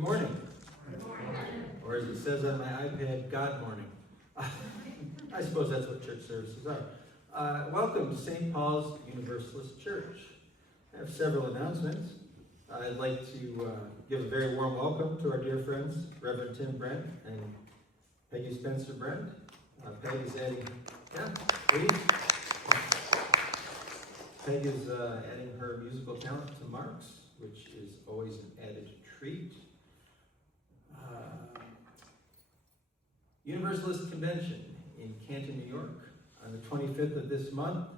Good morning. Good morning. Or as it says on my iPad, God morning. I suppose that's what church services are. Welcome to St. Paul's Universalist Church. I have several announcements. I'd like to give a very warm welcome to our dear friends, Reverend Tim Brent and Peggy Spencer Brent. Peggy's adding, please. Peg is adding her musical talent to Mark's, which is always an added treat. Universalist Convention in Canton, New York, on the 25th of this month.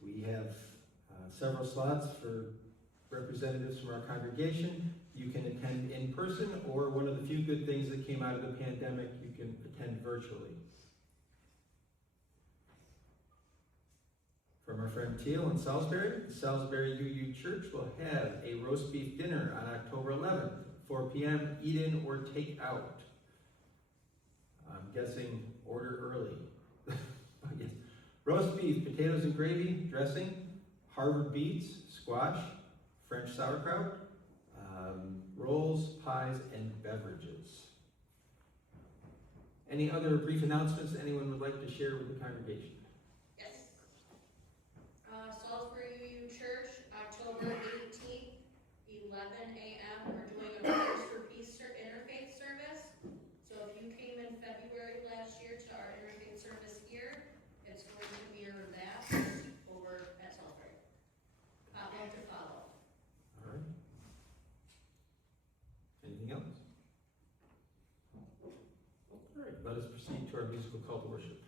We have several slots for representatives from our congregation. You can attend in person, or one of the few good things that came out of the pandemic, you can attend virtually. From our friend Teal in Salisbury, the Salisbury UU Church will have a roast beef dinner on October 11th, 4 p.m., eat in or take out. I'm guessing order early. Yes. Roast beef, potatoes and gravy, dressing, Harvard beets, squash, French sauerkraut, rolls, pies, and beverages. Any other brief announcements anyone would like to share with the congregation? Yes. Salisbury UU Church, October 18th, 11 a.m. We're doing a Prayers for Peace interfaith service. So if you came in February last year to our interfaith service here, it's going to mirror that over at Salisbury. One to follow. All right. Anything else? All right, let us proceed to our musical call to worship.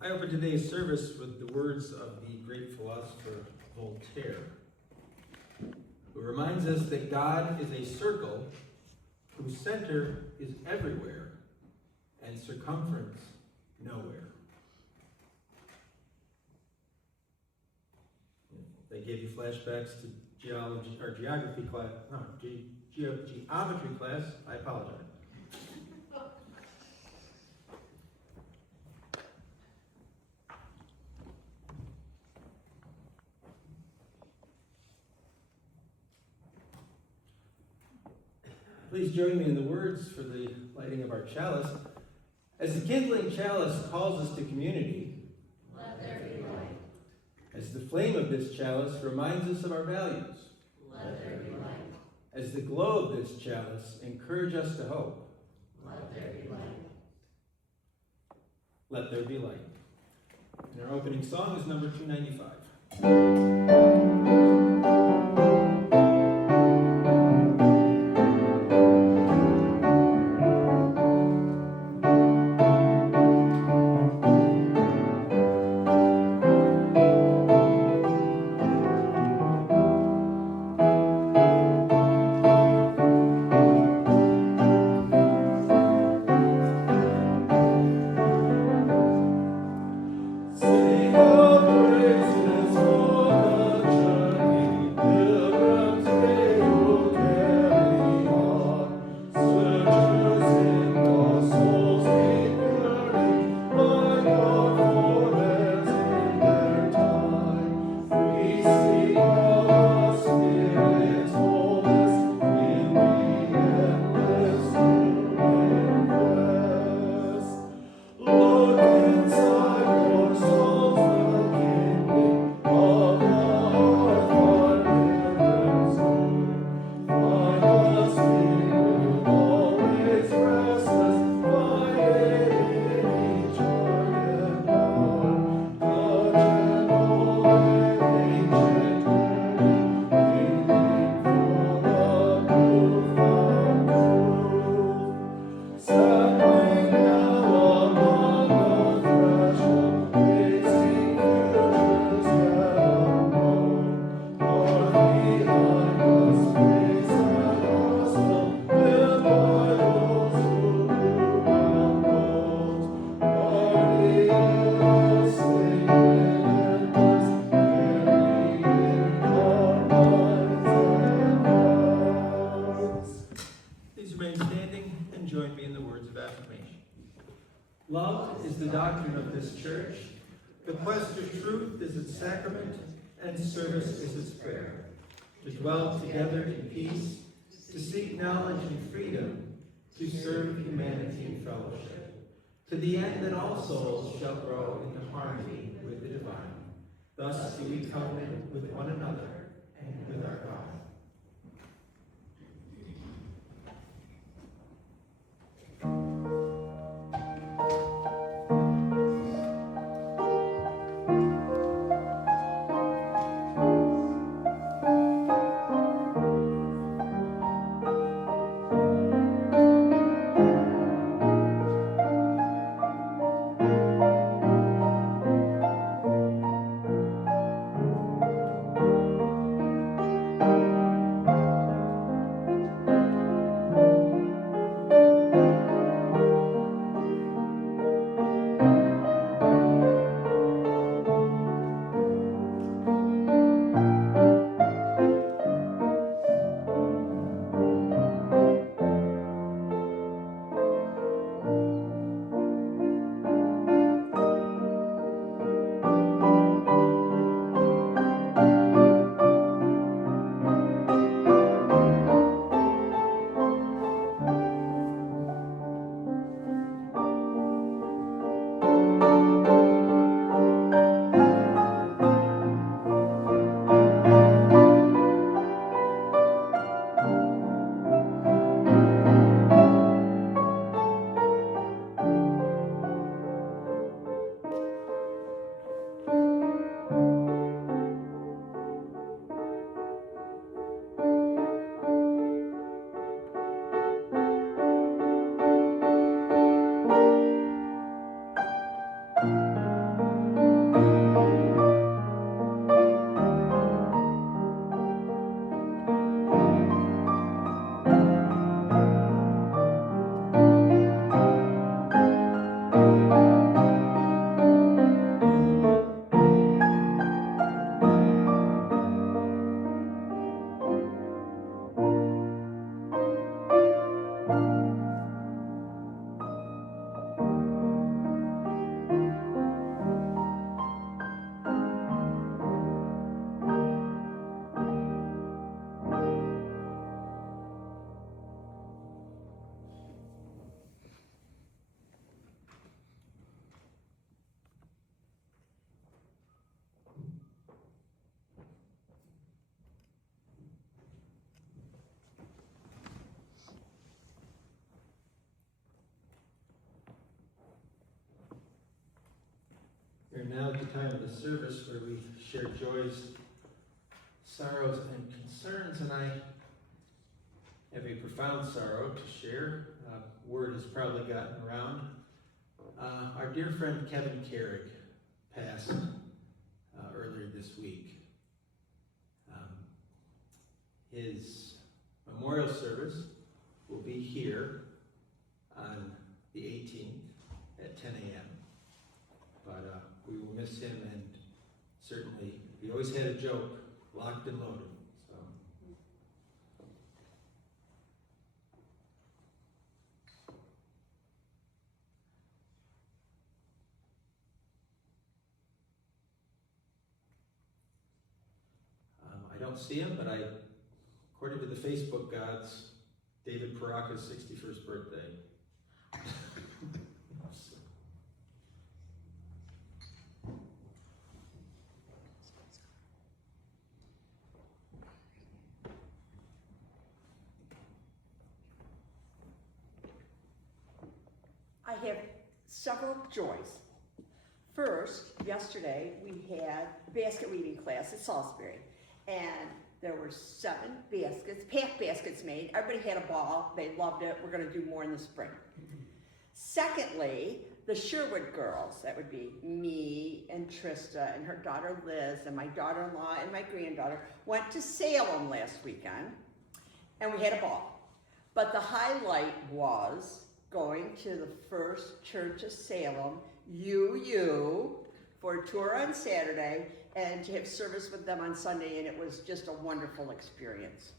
I open today's service with the words of the great philosopher Voltaire, who reminds us that God is a circle whose center is everywhere and circumference nowhere. They gave you flashbacks to geometry class. I apologize. Please join me in the words for the lighting of our chalice. As the kindling chalice calls us to community, Let there be light. As the flame of this chalice reminds us of our values, Let there be light. as the glow of this chalice encourage us to hope, Let there be light. let there be light. And our opening song is number 295. Sing our praises for the church. Love is the doctrine of this church. The quest of truth is its sacrament, and service is its prayer. To dwell together in peace, to seek knowledge and freedom, to serve humanity in fellowship, to the end that all souls shall grow into harmony with the divine. Thus do we covenant with one another and with our God. We're now at the time of the service where we share joys, sorrows, and concerns, and I have a profound sorrow to share. Word has probably gotten around. Our dear friend Kevin Carrick passed earlier this week. His memorial service will be here on the 18th at 10 a.m. But we will miss him, and certainly he always had a joke, locked and loaded. So. I don't see him, but according to the Facebook gods, David Paraka's 61st birthday. I have several joys. First, yesterday we had a basket weaving class at Salisbury, and there were 7 baskets, packed baskets made. Everybody had a ball. They loved it. We're going to do more in the spring. Secondly, the Sherwood girls, that would be me and Trista and her daughter Liz and my daughter-in-law and my granddaughter, went to Salem last weekend, and we had a ball. But the highlight was going to the First Church of Salem, UU, for a tour on Saturday and to have service with them on Sunday, and it was just a wonderful experience.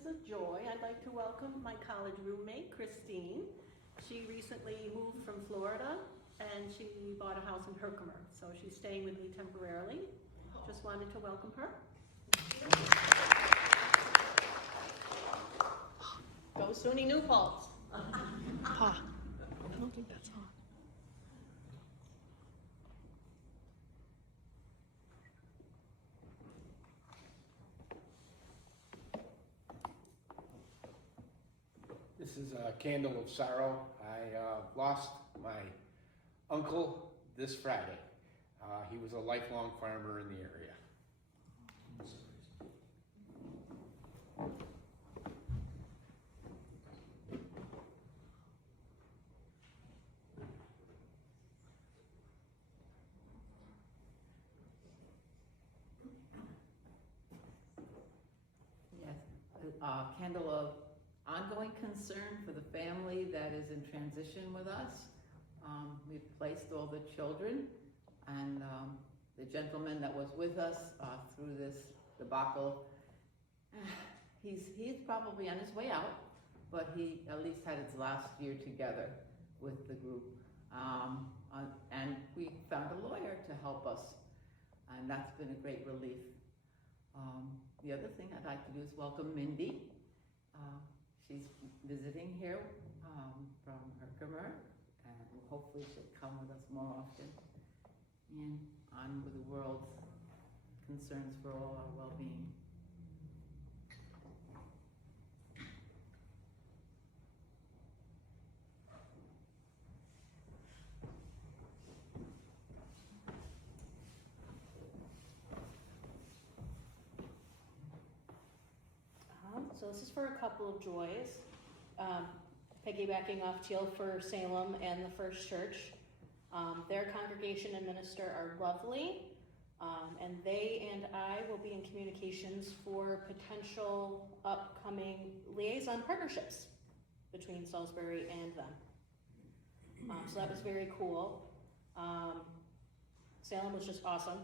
is a joy. I'd like to welcome my college roommate, Christine. She recently moved from Florida and she bought a house in Herkimer, so she's staying with me temporarily. Just wanted to welcome her. Go SUNY New Paltz. I don't think that's on. This is a candle of sorrow. I lost my uncle this Friday. He was a lifelong farmer in the area. Yes, candle of ongoing concern for the family that is in transition with us. We've placed all the children and the gentleman that was with us through this debacle. He's probably on his way out, but he at least had his last year together with the group. And we found a lawyer to help us, and that's been a great relief. The other thing I'd like to do is welcome Mindy. She's visiting here from Herkimer, and hopefully she'll come with us more often. And on with the world's concerns for all our well-being. So this is for a couple of joys. Piggybacking off Teal for Salem and the First Church. Their congregation and minister are lovely, and they and I will be in communications for potential upcoming liaison partnerships between Salisbury and them. So that was very cool. Salem was just awesome.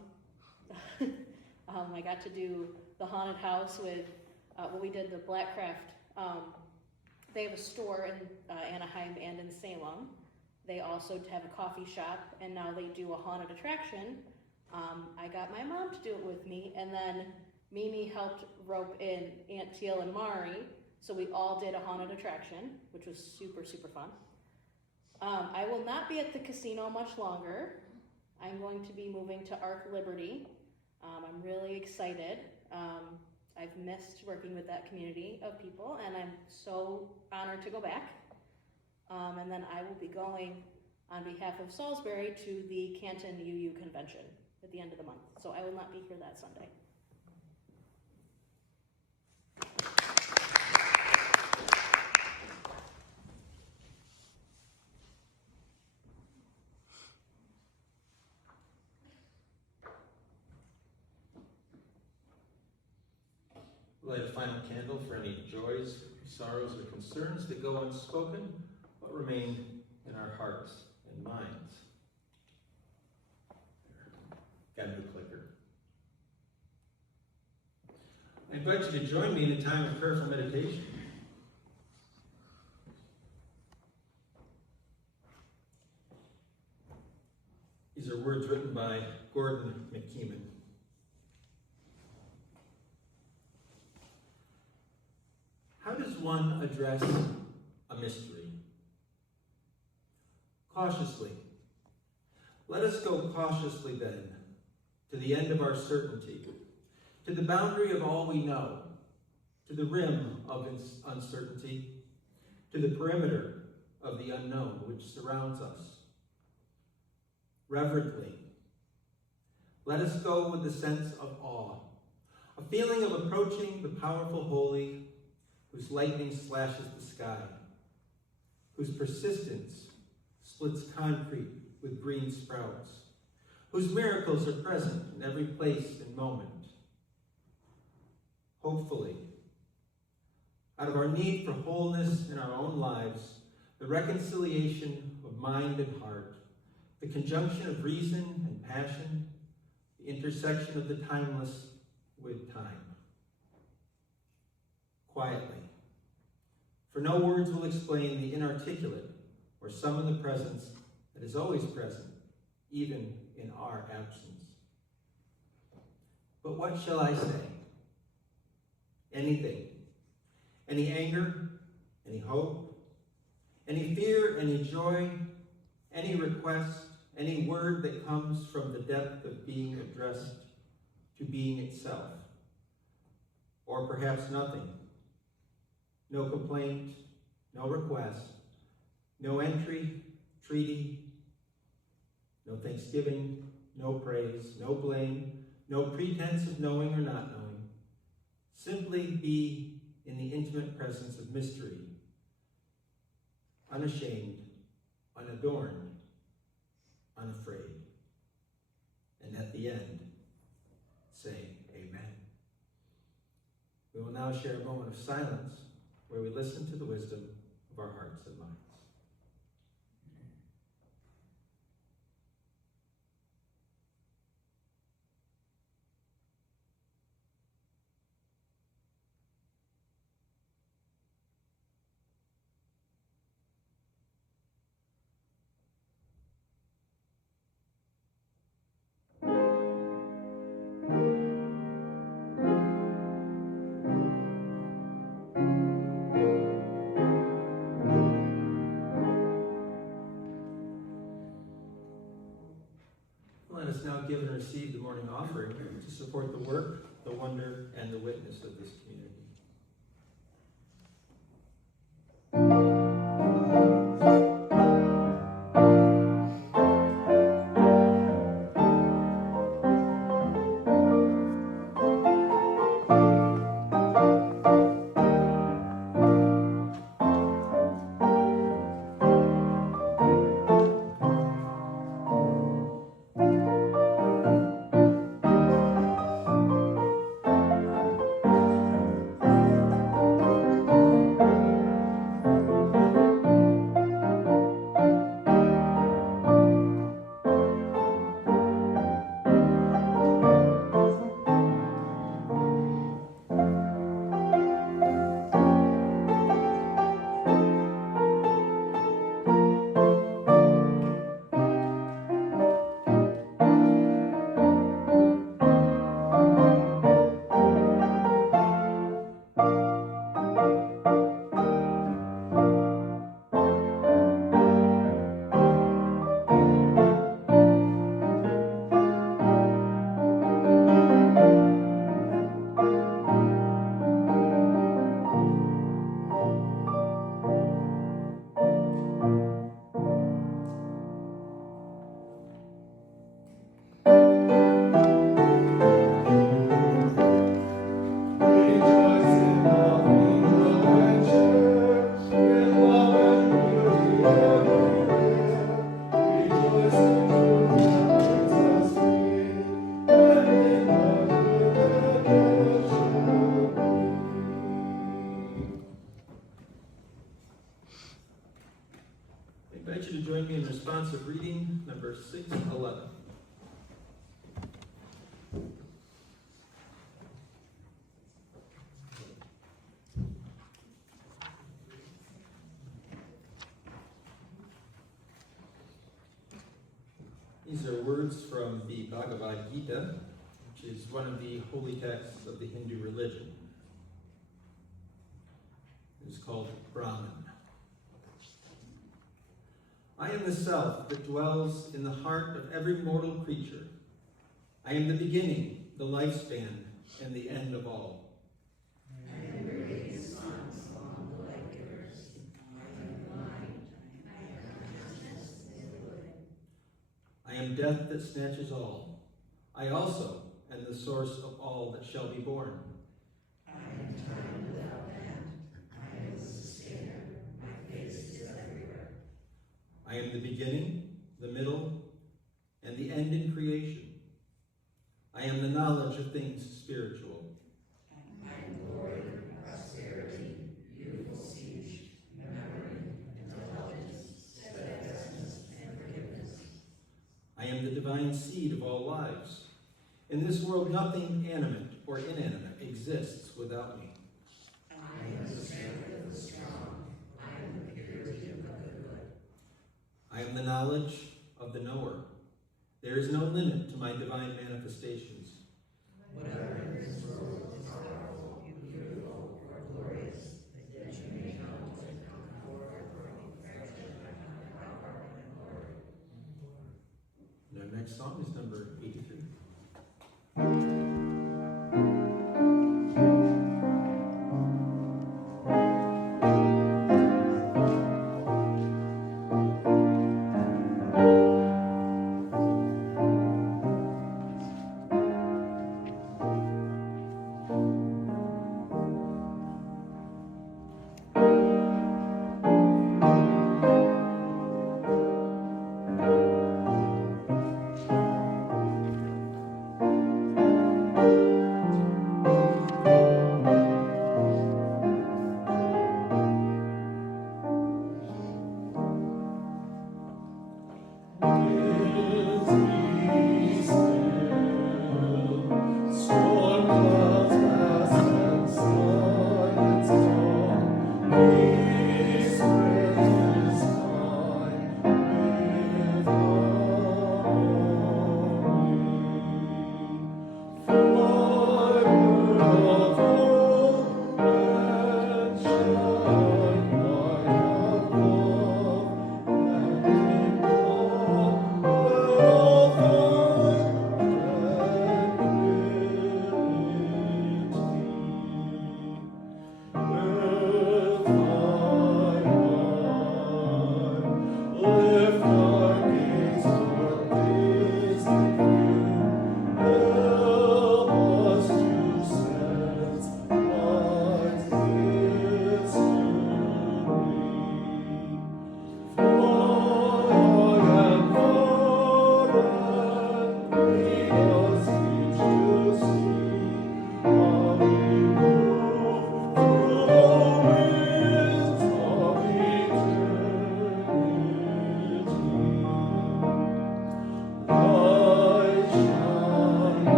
I got to do the haunted house with, we did the Blackcraft. They have a store in Anaheim and in Salem. They also have a coffee shop, and now they do a haunted attraction. I got my mom to do it with me, and then Mimi helped rope in Aunt Teal and Mari, so we all did a haunted attraction, which was super, super fun. I will not be at the casino much longer. I'm going to be moving to Arc Liberty. I'm really excited. I've missed working with that community of people, and I'm so honored to go back. And then I will be going on behalf of Salisbury to the Canton UU convention at the end of the month. So I will not be here that Sunday. Light a final candle for any joys, sorrows, or concerns that go unspoken, but remain in our hearts and minds. Got a new clicker. I invite you to join me in a time of prayerful meditation. These are words written by Gordon McKeeman. How does one address a mystery? Cautiously. Let us go cautiously then, to the end of our certainty, to the boundary of all we know, to the rim of uncertainty, to the perimeter of the unknown which surrounds us. Reverently, let us go with a sense of awe, a feeling of approaching the powerful holy, whose lightning slashes the sky, whose persistence splits concrete with green sprouts, whose miracles are present in every place and moment. Hopefully, out of our need for wholeness in our own lives, the reconciliation of mind and heart, the conjunction of reason and passion, the intersection of the timeless with time. quietly. For no words will explain the inarticulate or summon the presence that is always present, even in our absence. But what shall I say? Anything. Any anger, any hope, any fear, any joy, any request, any word that comes from the depth of being addressed to being itself. Or perhaps nothing. No complaint, no request, no entry, treaty, no thanksgiving, no praise, no blame, no pretense of knowing or not knowing. Simply be in the intimate presence of mystery, unashamed, unadorned, unafraid. And at the end, say amen. We will now share a moment of silence where we listen to the wisdom of our hearts and minds. Let us now give and receive the morning offering to support the work, the wonder, and the witness of this community. I invite you to join me in responsive reading number 611. These are words from the Bhagavad Gita, which is one of the holy texts of the Hindu religion. It is called Brahman. I am the self that dwells in the heart of every mortal creature. I am the beginning, the lifespan, and the end of all. I am the radiant suns along the light givers. I am the mind. I am consciousness in the good. I am death that snatches all. I also am the source of all that shall be born. I am time without end. I am the sustainer. My face is everywhere. I am the beginning, the middle, and the end in creation. I am the knowledge of things spiritual. I am glory, prosperity, beautiful speech, memory, intelligence, steadfastness, and forgiveness. I am the divine seed of all lives. In this world, nothing animate or inanimate exists without me. I and the knowledge of the knower. There is no limit to my divine manifestations. Whatever in this world is powerful, beautiful, or glorious, that you may count and come forward for perfection and power and glory. And our next song is number 83.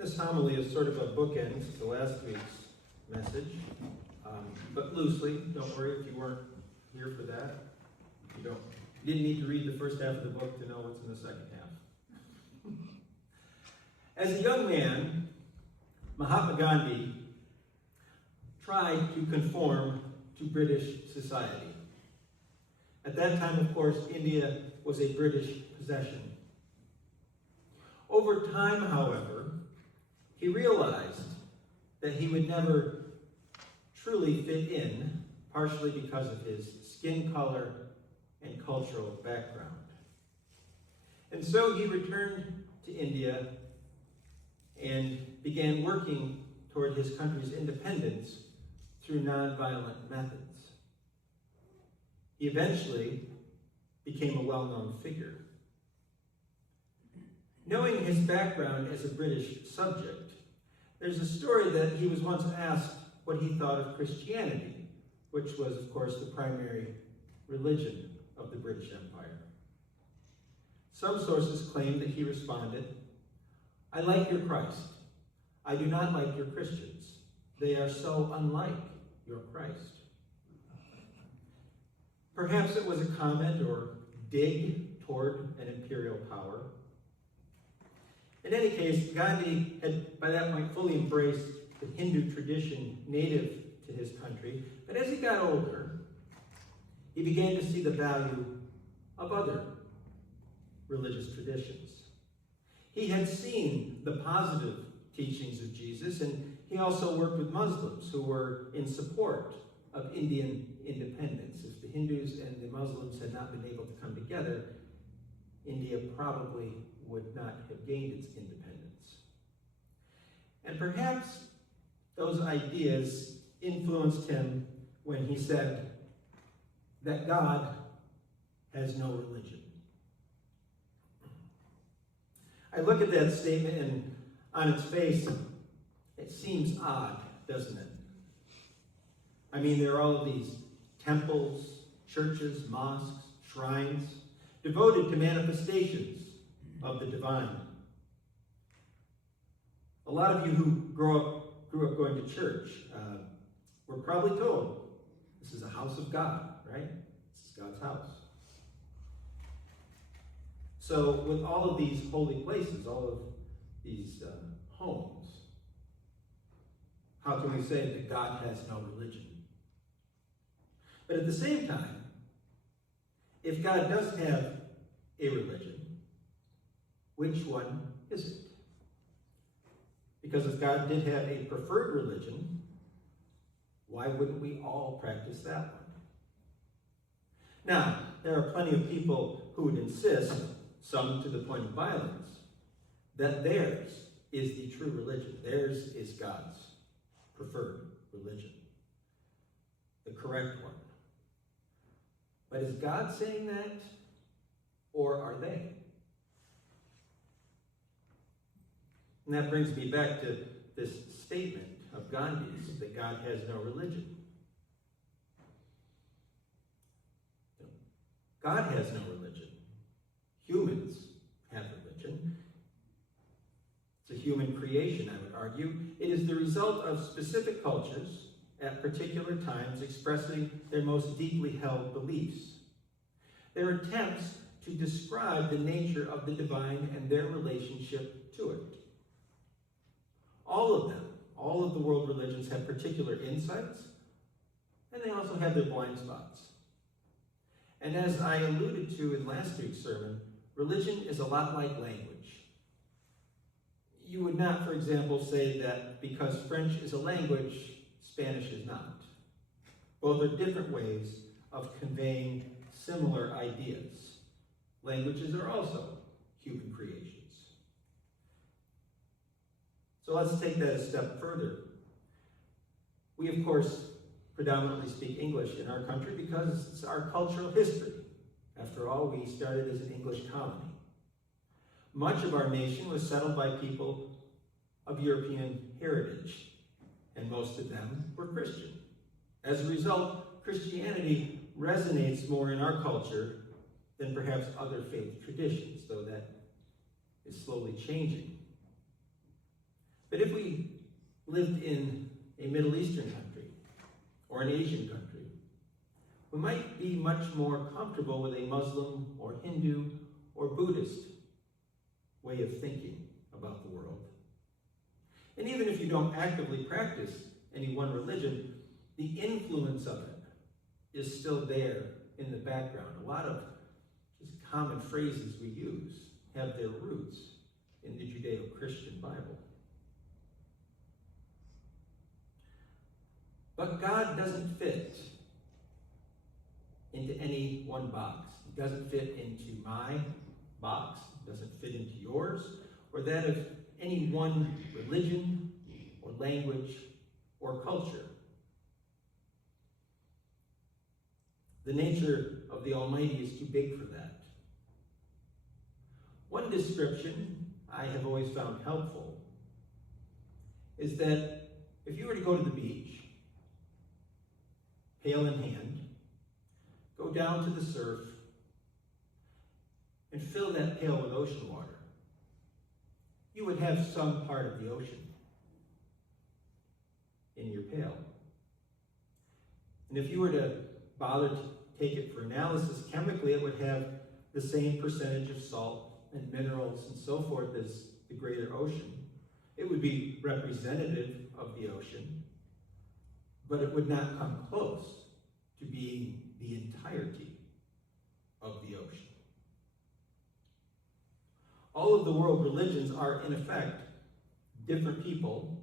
This homily is sort of a bookend to last week's message, but loosely. Don't worry if you weren't here for that. You didn't need to read the first half of the book to know what's in the second half. As a young man, Mahatma Gandhi tried to conform to British society. At that time, of course, India was a British possession. Over time, however, he realized that he would never truly fit in, partially because of his skin color and cultural background. And so he returned to India and began working toward his country's independence through nonviolent methods. He eventually became a well-known figure. Knowing his background as a British subject, there's a story that he was once asked what he thought of Christianity, which was, of course, the primary religion of the British Empire. Some sources claim that he responded, "I like your Christ. I do not like your Christians. They are so unlike your Christ." Perhaps it was a comment or dig toward an imperial power. In any case, Gandhi had by that point fully embraced the Hindu tradition native to his country, but as he got older, he began to see the value of other religious traditions. He had seen the positive teachings of Jesus, and he also worked with Muslims who were in support of Indian independence. If the Hindus and the Muslims had not been able to come together, India probably would not have gained its independence. And perhaps those ideas influenced him when he said that God has no religion. I look at that statement and on its face, it seems odd, doesn't it? I mean, there are all of these temples, churches, mosques, shrines, devoted to manifestations of the divine. A lot of you who grew up going to church were probably told, this is a house of God, right? This is God's house. So with all of these holy places, all of these homes, how can we say that God has no religion? But at the same time, if God does have a religion, which one is it? Because if God did have a preferred religion, why wouldn't we all practice that one? Now, there are plenty of people who would insist, some to the point of violence, that theirs is the true religion. Theirs is God's preferred religion, the correct one. But is God saying that, or are they? And that brings me back to this statement of Gandhi's, that God has no religion. God has no religion. Humans have religion. It's a human creation, I would argue. It is the result of specific cultures at particular times expressing their most deeply held beliefs. Their attempts to describe the nature of the divine and their relationship to it. All of them, all of the world religions have particular insights, and they also have their blind spots. And as I alluded to in last week's sermon, religion is a lot like language. You would not, for example, say that because French is a language, Spanish is not. Both are different ways of conveying similar ideas. Languages are also human creations. So let's take that a step further. We, of course, predominantly speak English in our country because it's our cultural history. After all, we started as an English colony. Much of our nation was settled by people of European heritage, and most of them were Christian. As a result, Christianity resonates more in our culture than perhaps other faith traditions, though that is slowly changing. But if we lived in a Middle Eastern country or an Asian country, we might be much more comfortable with a Muslim or Hindu or Buddhist way of thinking about the world. And even if you don't actively practice any one religion, the influence of it is still there in the background. A lot of just common phrases we use have their roots in the Judeo-Christian Bible. But God doesn't fit into any one box. He doesn't fit into my box, doesn't fit into yours, or that of any one religion or language or culture. The nature of the Almighty is too big for that. One description I have always found helpful is that if you were to go to the beach, pail in hand, go down to the surf, and fill that pail with ocean water, you would have some part of the ocean in your pail. And if you were to bother to take it for analysis chemically, it would have the same percentage of salt and minerals and so forth as the greater ocean. It would be representative of the ocean, but it would not come close to being the entirety of the ocean. All of the world religions are, in effect, different people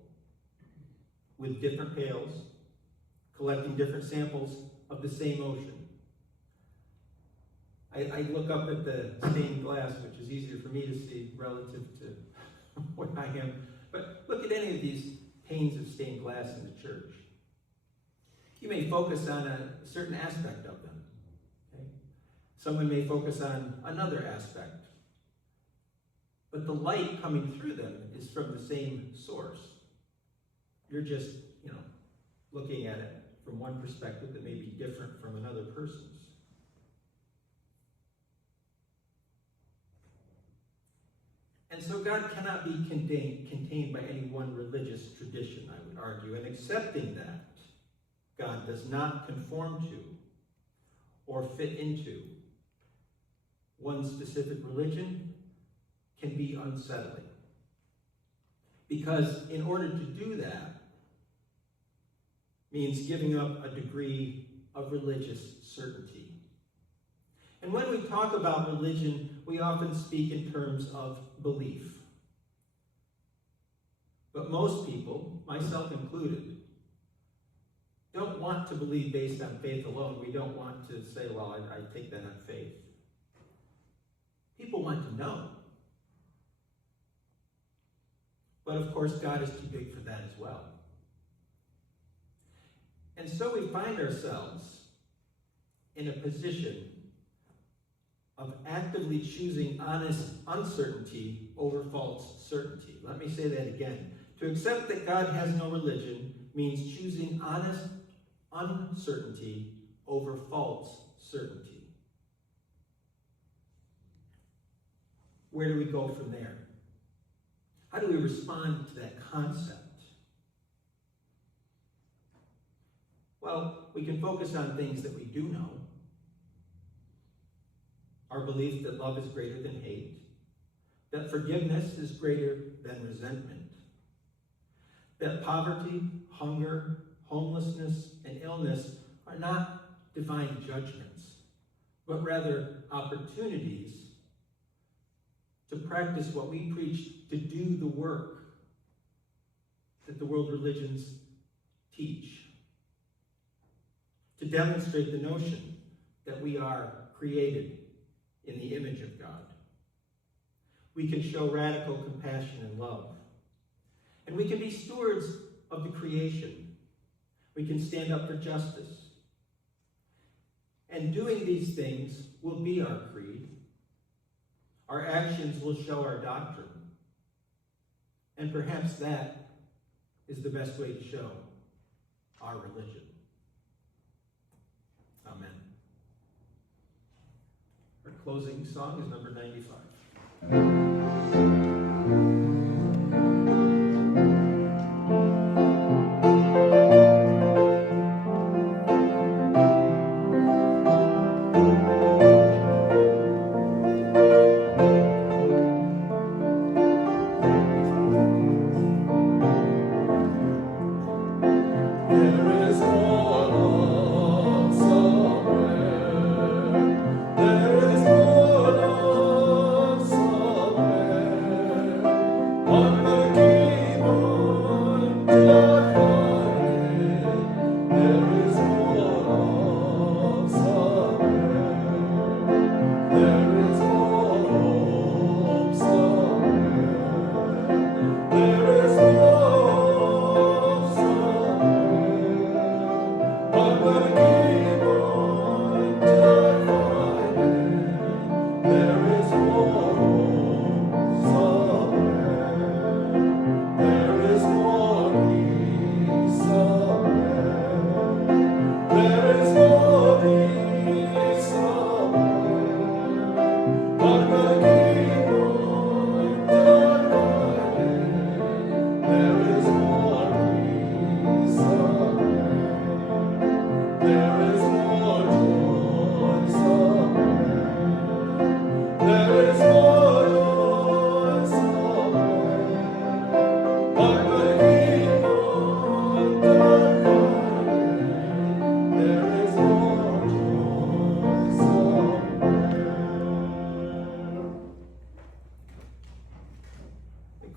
with different pails, collecting different samples of the same ocean. I look up at the stained glass, which is easier for me to see relative to where I am. But look at any of these panes of stained glass in the church. You may focus on a certain aspect of them. Okay? Someone may focus on another aspect. But the light coming through them is from the same source. You're just, looking at it from one perspective that may be different from another person's. And so God cannot be contained by any one religious tradition, I would argue. And accepting that God does not conform to or fit into one specific religion can be unsettling. Because in order to do that means giving up a degree of religious certainty. And when we talk about religion, we often speak in terms of belief. But most people, myself included, don't want to believe based on faith alone. We don't want to say, well, I take that on faith. People want to know. But of course, God is too big for that as well. And so we find ourselves in a position of actively choosing honest uncertainty over false certainty. Let me say that again. To accept that God has no religion means choosing honest uncertainty over false certainty. Where do we go from there? How do we respond to that concept? Well, we can focus on things that we do know. Our belief that love is greater than hate, that forgiveness is greater than resentment, that poverty, hunger, homelessness, and illness are not divine judgments, but rather opportunities to practice what we preach, to do the work that the world religions teach, to demonstrate the notion that we are created in the image of God. We can show radical compassion and love. And we can be stewards of the creation. We can stand up for justice. And doing these things will be our creed. Our actions will show our doctrine. And perhaps that is the best way to show our religion. Amen. Our closing song is number 95.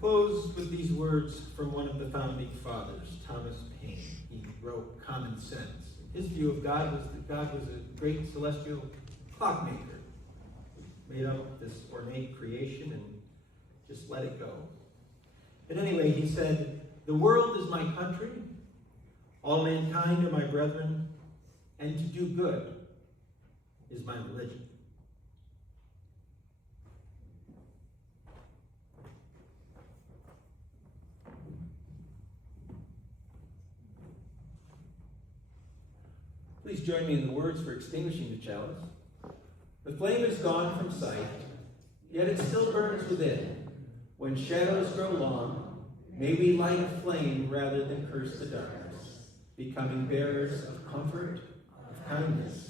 Close with these words from one of the founding fathers, Thomas Paine. He wrote Common Sense. His view of God was that God was a great celestial clockmaker, made up this ornate creation and just let it go. But anyway, he said, "The world is my country, all mankind are my brethren, and to do good is my religion." Please join me in the words for extinguishing the chalice. The flame is gone from sight, yet it still burns within. When shadows grow long, may we light a flame rather than curse the darkness, becoming bearers of comfort, of kindness,